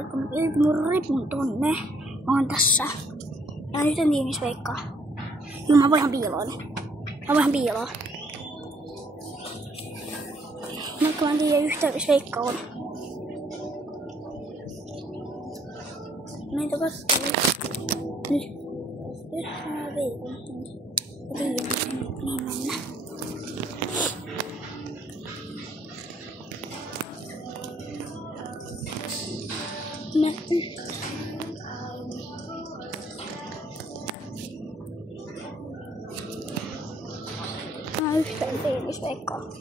Kun mä pidin mun repun tonne, mä oon tässä. Ja nyt en tiedä missä Veikka. No mä voin piiloon. Mä en tiedä yhtään missä Veikka on. Meitä katsotaan nyt. Yhdessä Veikon. Mä tiedän niin mennä. Mä yhtään tiedä missä Veikka on.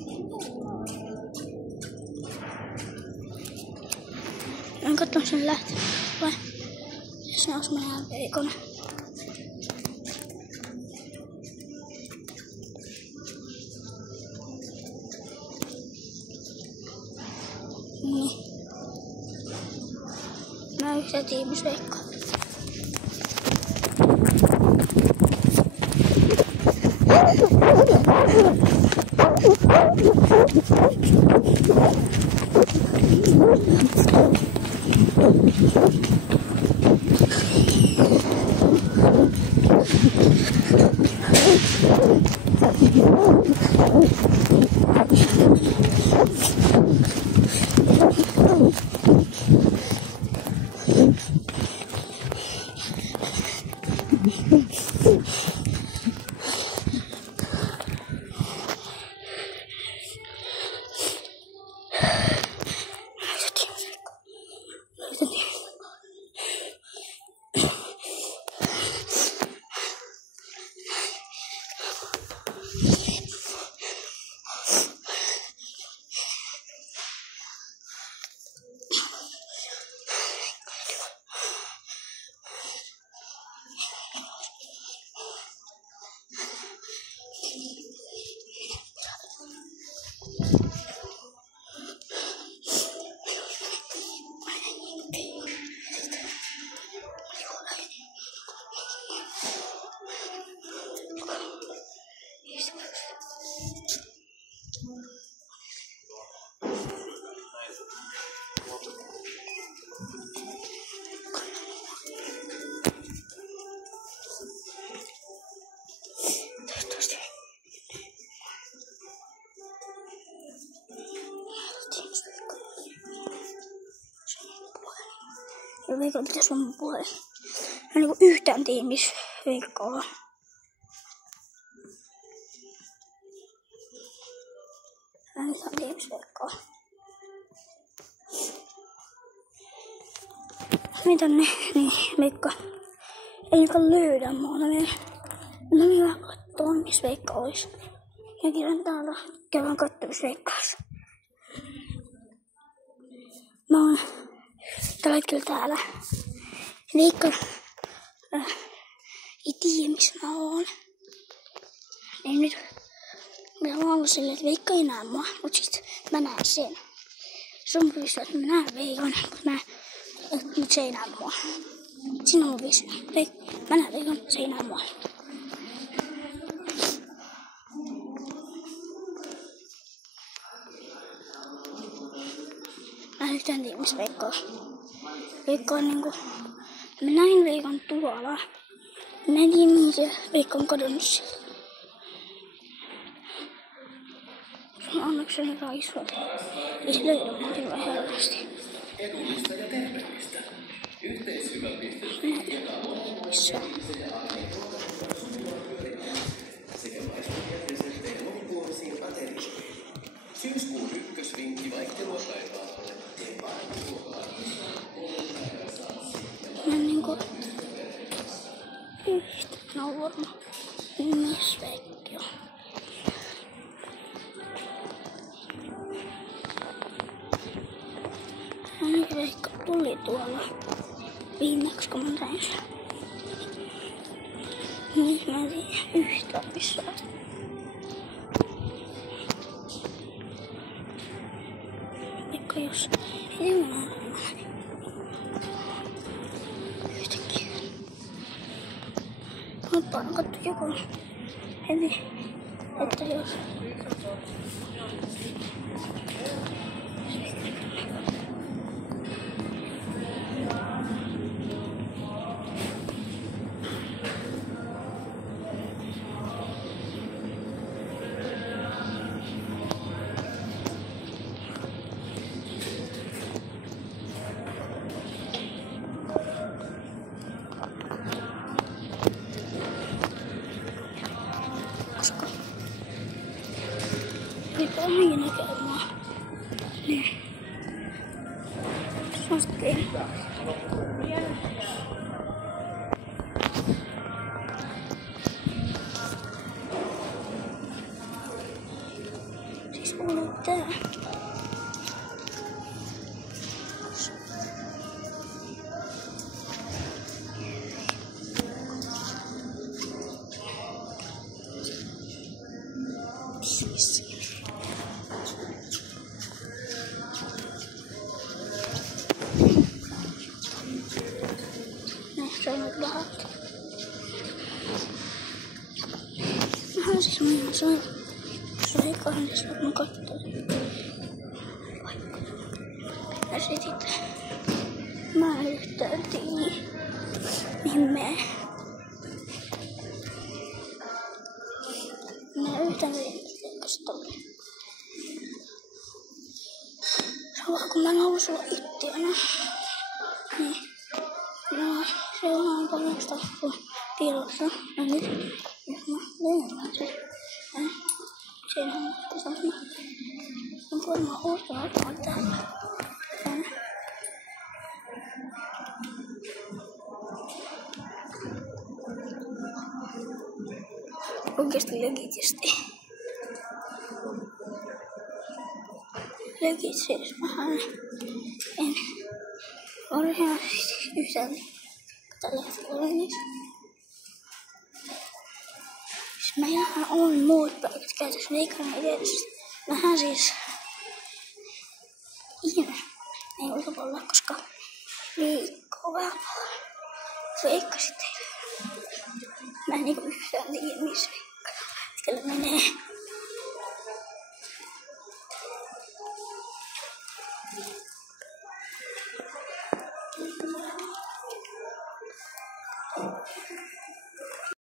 Mä en katsonut sen lähteä. Vai? Se on semmoinen Veikon. Niin. Mä yhtään tiedä missä Veikka on. Ja Veikka pitäis olla mun puolella. Mä en niinku yhtään tiedä missä Veikka on. Mä en yhtään tiedä missä Veikka on. Menin tänne, niin Veikka ei niinku löydä mua. Mä menin vähän kattoo missä Veikka ois. Ja käyn täällä, käydään kattoo missä Veikka ois. Mä oon tällä hetkellä täällä. Veikka ei tiedä missä mä oon. Niin nyt mä oon ollut silleen, että Veikka ei näe mua, mut sit mä näen sen. Se on mun visio, että mä näen Veikon, mut se ei näe mua. Siinä on mun visio. Mä näen Veikon, se ei näe mua. Mä en yhtään tiedä missä Veikka on. Veikka on niinku... Mä näin Veikon tuolla. Mä en tiedä mihin se Veikka on kadonnut sieltä. Onnekseni raisut. Ei se löydä mun hyvä helposti. Edullista ja terveellistä. Yhteishyvä.fi jakaa missä? Sekä maistumia reseptejä monipuolisiin aterioihin. Syyskuun ykkösvinkki vaihtelua päivää. Tee paremmin ruokaa. Mä niinku... Yhtään on varma. Missä Veikki on? Ainakin Veikka tuli tuolla viimeksi kun mä näin sen. Niin mä en tiedä yhtään missä on. Veikka jos ei mä näin. Yhtäkkiä. Mutta on kattu joku heti, että jos... veikkasin. Siis kuuluu tää. Se on nyt vähän. Vähän siis minä sain. Se ei kahdessa, että mä katsoin. Ja sitten mä yhteytiin nimeä. Mä yhteytiin sitä. Samalla kun mä nousin ittiönä. Niin. No, se on paljon sitä piilossa. Ja nyt, jos mä lennän sen. Siinä on sellainen. On kuulemma uutta alkaa täällä. Oikeesti legitisti. Legit siis vähän. En ole ihan yhtään tällä hetkellä niissä. Siis meillähän on muut paikat käytössä Veikkarin edessä. Vähän siis ihme ei ulkopuolella, koska Veikko vähän veikkasi teille. Mä en niinku yhtään tiedä missä Veikka menee.